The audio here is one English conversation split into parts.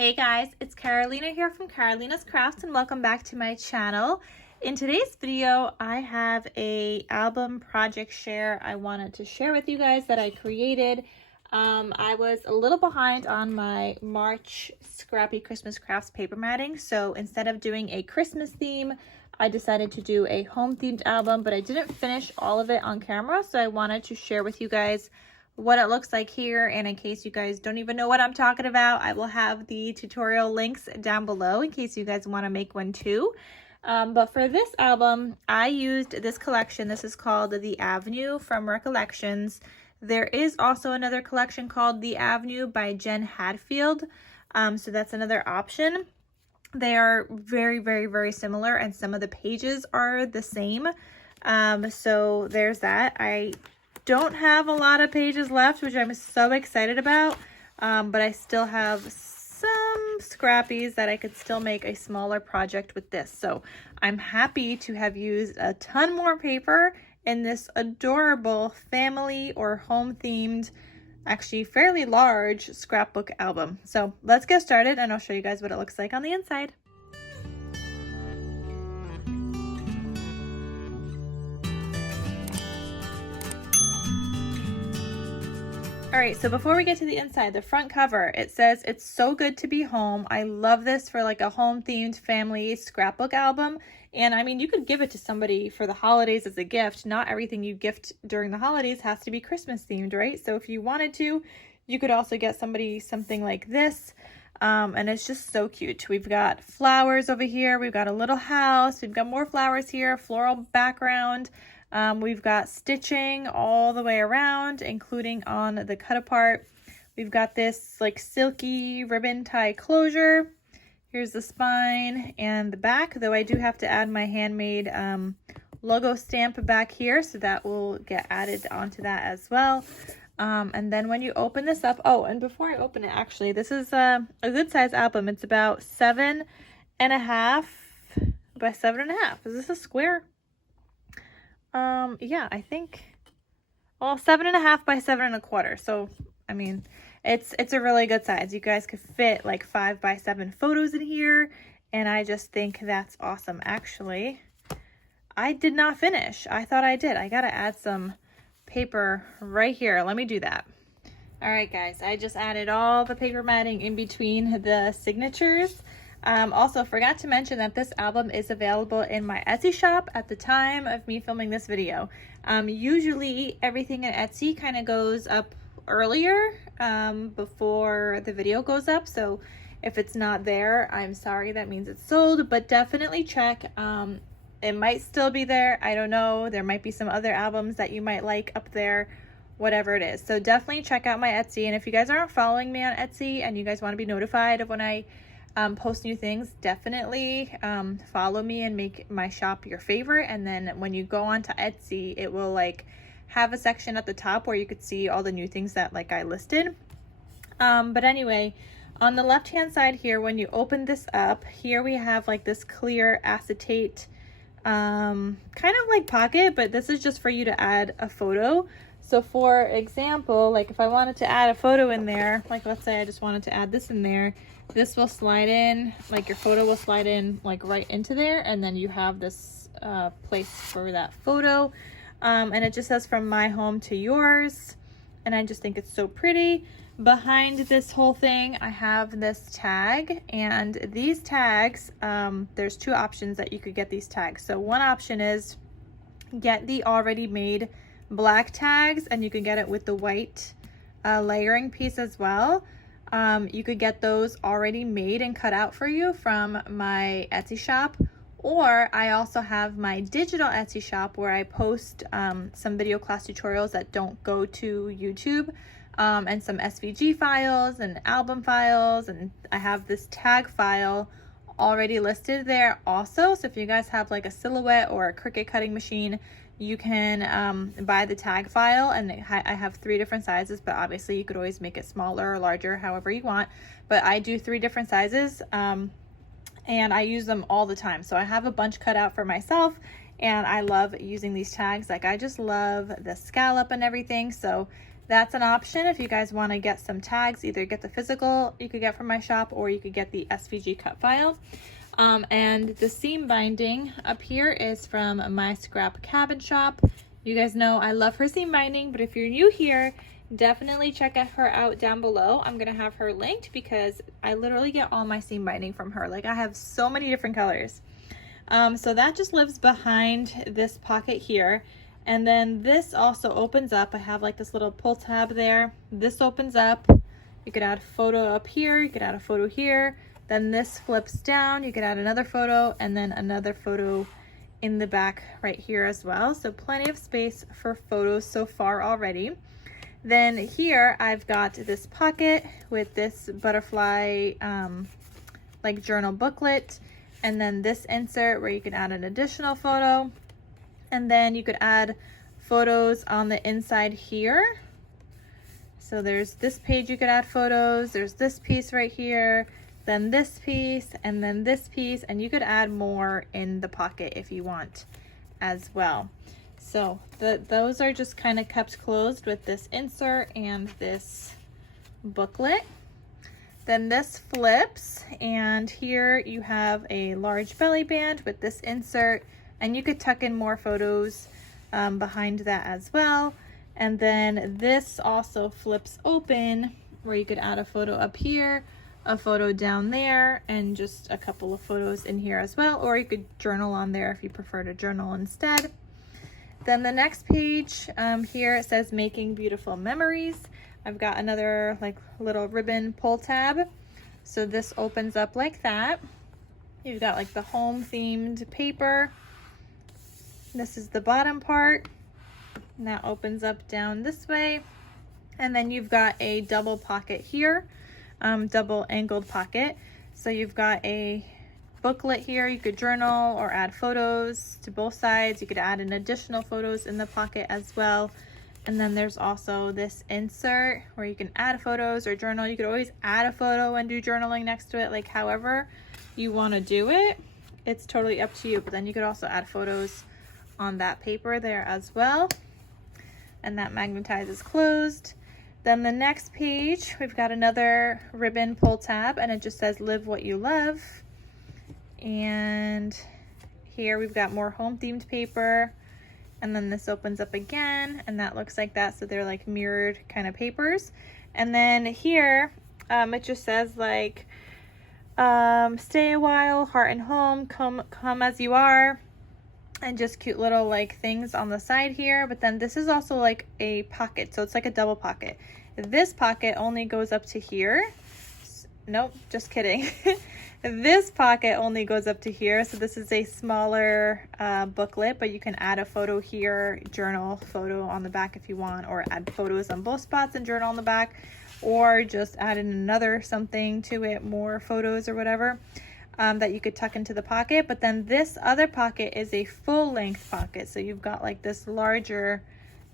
Hey guys, it's Carolina here from KarolinasKrafts and welcome back to my channel. In today's video, I have a album project share I wanted to share with you guys that I created. I was a little behind on my March Scrappy Christmas Crafts paper matting, so instead of doing a Christmas theme, I decided to do a home themed album, but I didn't finish all of it on camera, so I wanted to share with you guys what it looks like here. And in case you guys don't even know what I'm talking about, I will have the tutorial links down below in case you guys want to make one too. But for this album, I used this collection. This is called The Avenue from Recollections. There is also another collection called The Avenue by Jen Hadfield. So that's another option. They are very, very, very similar, and some of the pages are the same. So there's that. I don't have a lot of pages left, which I'm so excited about, but I still have some scrappies that I could still make a smaller project with this. So I'm happy to have used a ton more paper in this adorable family or home themed, actually fairly large scrapbook album. So let's get started and I'll show you guys what it looks like on the inside. All right, so before we get to the inside, the front cover, it says, "It's so good to be home. I love this for like a home themed family scrapbook album." And I mean, you could give it to somebody for the holidays as a gift. Not everything you gift during the holidays has to be Christmas themed, right? So if you wanted to, you could also get somebody something like this. And it's just so cute. We've got flowers over here. We've got a little house. We've got more flowers here, floral background. We've got stitching all the way around, including on the cut apart. We've got this like silky ribbon tie closure. Here's the spine and the back, though I do have to add my handmade logo stamp back here, so that will get added onto that as well. And then when you open this up, oh, and before I open it, actually, this is a good size album. It's about 7.5 by 7.5. Is this a square? Yeah, I think, well, 7.5 by 7.25. So, I mean, it's a really good size. You guys could fit like 5 by 7 photos in here, and I just think that's awesome. Actually, I did not finish. I thought I did. I gotta add some paper right here. Let me do that. All right, guys, I just added all the paper matting in between the signatures. Also forgot to mention that this album is available in my Etsy shop at the time of me filming this video. Usually everything in Etsy kind of goes up earlier before the video goes up. So if it's not there, I'm sorry, that means it's sold, but definitely check. It might still be there. I don't know. There might be some other albums that you might like up there, whatever it is. So definitely check out my Etsy. And if you guys aren't following me on Etsy and you guys want to be notified of when I post new things, definitely follow me and make my shop your favorite. And then when you go onto Etsy, it will like have a section at the top where you could see all the new things that like I listed. But anyway, on the left hand side here, when you open this up, here we have like this clear acetate kind of like pocket, but this is just for you to add a photo. So for example, like if I wanted to add a photo in there, like let's say I just wanted to add this in there, this will slide in, like your photo will slide in like right into there, and then you have this place for that photo. And it just says from my home to yours, and I just think it's so pretty. Behind this whole thing, I have this tag, and these tags, there's two options that you could get these tags. So one option is get the already made black tags, and you can get it with the white layering piece as well. You could get those already made and cut out for you from my Etsy shop, or I also have my digital Etsy shop where I post some video class tutorials that don't go to YouTube, and some SVG files and album files, and I have this tag file already listed there also. So if you guys have like a silhouette or a Cricut cutting machine, you can buy the tag file, and I have 3 different sizes, but obviously you could always make it smaller or larger, however you want. But I do 3 different sizes, and I use them all the time. So I have a bunch cut out for myself, and I love using these tags. Like I just love the scallop and everything. So that's an option if you guys want to get some tags. Either get the physical you could get from my shop, or you could get the SVG cut file. And the seam binding up here is from My Scrap Cabin Shop. You guys know I love her seam binding, but if you're new here, definitely check her out down below. I'm gonna have her linked because I literally get all my seam binding from her. Like, I have so many different colors. So that just lives behind this pocket here. And then this also opens up. I have like this little pull tab there. This opens up. You could add a photo up here. You could add a photo here. Then this flips down. You could add another photo and then another photo in the back right here as well. So plenty of space for photos so far already. Then here I've got this pocket with this butterfly like journal booklet, and then this insert where you can add an additional photo, and then you could add photos on the inside here. So there's this page you could add photos, there's this piece right here, then this piece, and then this piece, and you could add more in the pocket if you want as well. So those are just kind of kept closed with this insert and this booklet. Then this flips, and here you have a large belly band with this insert, and you could tuck in more photos behind that as well. And then this also flips open where you could add a photo up here, a photo down there, and just a couple of photos in here as well, or you could journal on there if you prefer to journal instead. Then the next page here, it says Making Beautiful Memories. I've got another like little ribbon pull tab. So this opens up like that. You've got like the home themed paper. This is the bottom part, and that opens up down this way. And then you've got a double pocket here, double angled pocket. So you've got a booklet here. You could journal or add photos to both sides. You could add an additional photos in the pocket as well. And then there's also this insert where you can add photos or journal. You could always add a photo and do journaling next to it, like however you want to do it. It's totally up to you. But then you could also add photos on that paper there as well. And that magnetizes closed. Then the next page, we've got another ribbon pull tab, and it just says Live What You Love. And here we've got more home themed paper, and then this opens up again, and that looks like that. So they're like mirrored kind of papers. And then here it just says like stay a while, heart and home, come as you are, and just cute little like things on the side here. But then this is also like a pocket, so it's like a double pocket. This pocket only goes up to here. Nope, just kidding. This pocket only goes up to here, so this is a smaller booklet, but you can add a photo here, journal photo on the back if you want, or add photos on both spots and journal on the back, or just add in another something to it, more photos or whatever, that you could tuck into the pocket. But then this other pocket is a full-length pocket, so you've got like this larger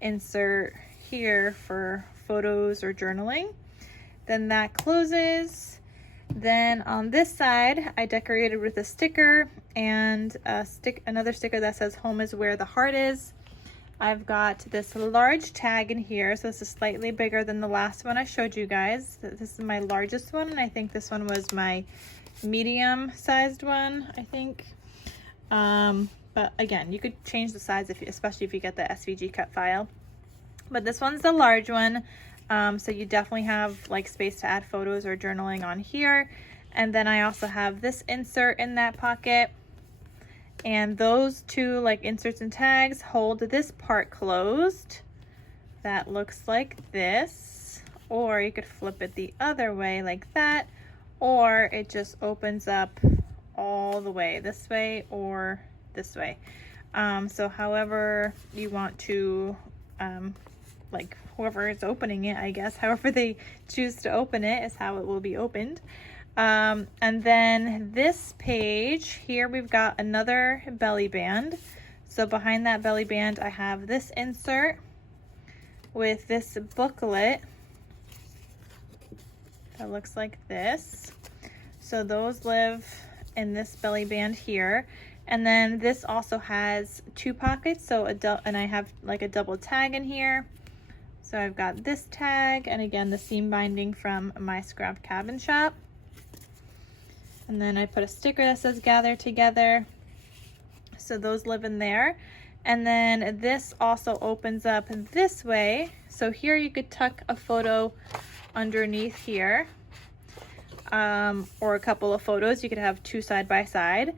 insert here for photos or journaling. Then that closes. Then on this side, I decorated with a sticker and another sticker that says Home is Where the Heart Is. I've got this large tag in here, so this is slightly bigger than the last one I showed you guys. This is my largest one, and I think this one was my medium sized one, I think. But again, you could change the size especially if you get the SVG cut file. But this one's the large one. So you definitely have like space to add photos or journaling on here. And then I also have this insert in that pocket, and those two like inserts and tags hold this part closed. That looks like this, or you could flip it the other way like that, or it just opens up all the way this way or this way. So however you want to like whoever is opening it, I guess, however they choose to open it is how it will be opened. And then this page here, we've got another belly band. So behind that belly band, I have this insert with this booklet that looks like this. So those live in this belly band here. And then this also has two pockets, so and I have like a double tag in here. So I've got this tag, and again, the seam binding from my Scrap Cabin Shop. And then I put a sticker that says Gather Together. So those live in there. And then this also opens up this way. So here you could tuck a photo underneath here, or a couple of photos. You could have two side by side.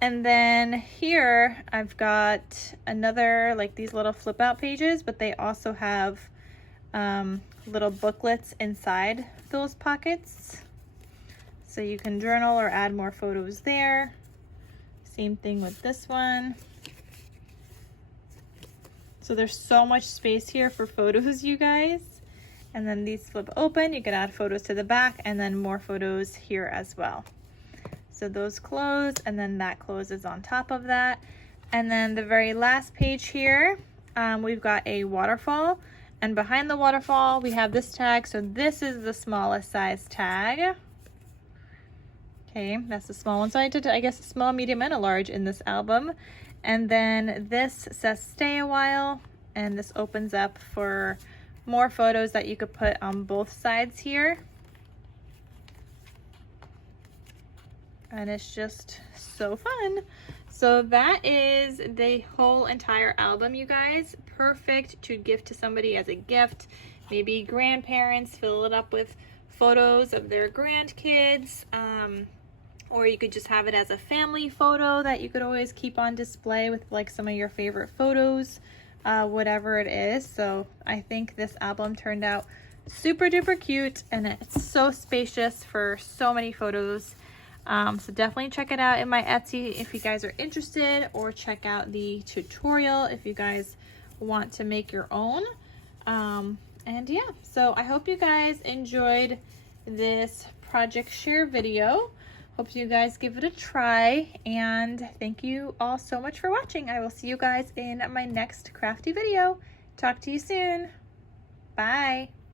And then here I've got another, like these little flip out pages, but they also have little booklets inside those pockets. So you can journal or add more photos there. Same thing with this one. So there's so much space here for photos, you guys. And then these flip open, you can add photos to the back and then more photos here as well. So those close, and then that closes on top of that. And then the very last page here, we've got a waterfall, and behind the waterfall we have this tag. So this is the smallest size tag. Okay, that's the small one. So I did, I guess, a small, medium, and a large in this album. And then this says stay a while, and this opens up for more photos that you could put on both sides here. And it's just so fun. So that is the whole entire album, you guys. Perfect to gift to somebody as a gift. Maybe grandparents, fill it up with photos of their grandkids. Or you could just have it as a family photo that you could always keep on display with like some of your favorite photos, whatever it is. So I think this album turned out super duper cute, and it's so spacious for so many photos. So definitely check it out in my Etsy if you guys are interested, or check out the tutorial if you guys want to make your own. And yeah, so I hope you guys enjoyed this project share video. Hope you guys give it a try, and thank you all so much for watching. I will see you guys in my next crafty video. Talk to you soon. Bye.